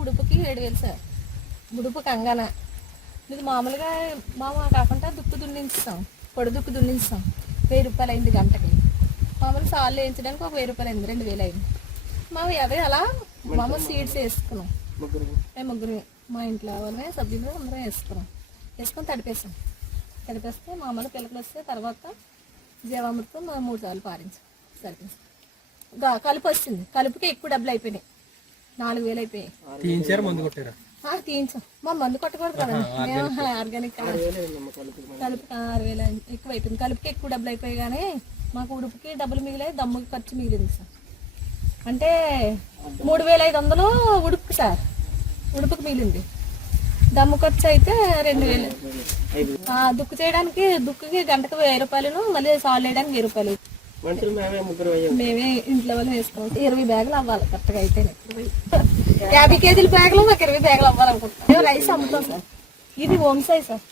ఉడుపుకి 7,000 sir. ఉడుపు Kangana ఇది మామూలుగా కాకుండా దుక్కు దున్నిస్తాం, పొడి దుక్కు దున్నిస్తాం. 1000 రూపాయలు అయింది గంటకి. మామూలు సార్లు వేయించడానికి ఒక 1000 రూపాయలు అయింది, 2,000 అయింది. అదే అలా మామూలు సీడ్స్ వేసుకున్నాం. ముగ్గురు మా ఇంట్లో వాళ్ళమే సభ్యులు అందరం వేసుకొని తడిపేస్తాం. తడిపేస్తే మామూలు పిల్లకలు వస్తే తర్వాత జీవామృతం 3 సార్లు పారించాం. సరిపేస్తాం. కలుపు వచ్చింది, కలుపుకి ఎక్కువ డబ్బులు అయిపోయినాయి, 4,000 అయిపోయాయి. తీయించాం. మందు కొట్టకూడదు కదండి, మేము ఆర్గానిక్ కలుపు 6,000 ఎక్కువ అయిపోయింది. కలుపుకి ఎక్కువ డబ్బులు అయిపోయాయి కానీ మాకు ఉడుపుకి డబ్బులు మిగిలాయి, దమ్ముకి ఖర్చు మిగిలింది సార్. అంటే 3,500 ఉడుపుకి సార్, ఉడుపుకి మిగిలింది. దమ్ము ఖర్చు అయితే 2,000. దుక్కు చేయడానికి దుక్కుకి గంటకు 1,000 రూపాయలు, మళ్ళీ సాల్ వేయడానికి 1,000 రూపాయలు. మేమే ఇంట్లో వాళ్ళు వేసుకోవాలి. 20 బ్యాగులు అవ్వాలి కరెక్ట్గా అయితే. 50 కేజీల బ్యాగులు మాకు 20 బ్యాగులు అవ్వాలనుకుంటున్నాం. రైస్ అమ్ముతాం సార్. ఇది హోమ్ సైజ్ సార్.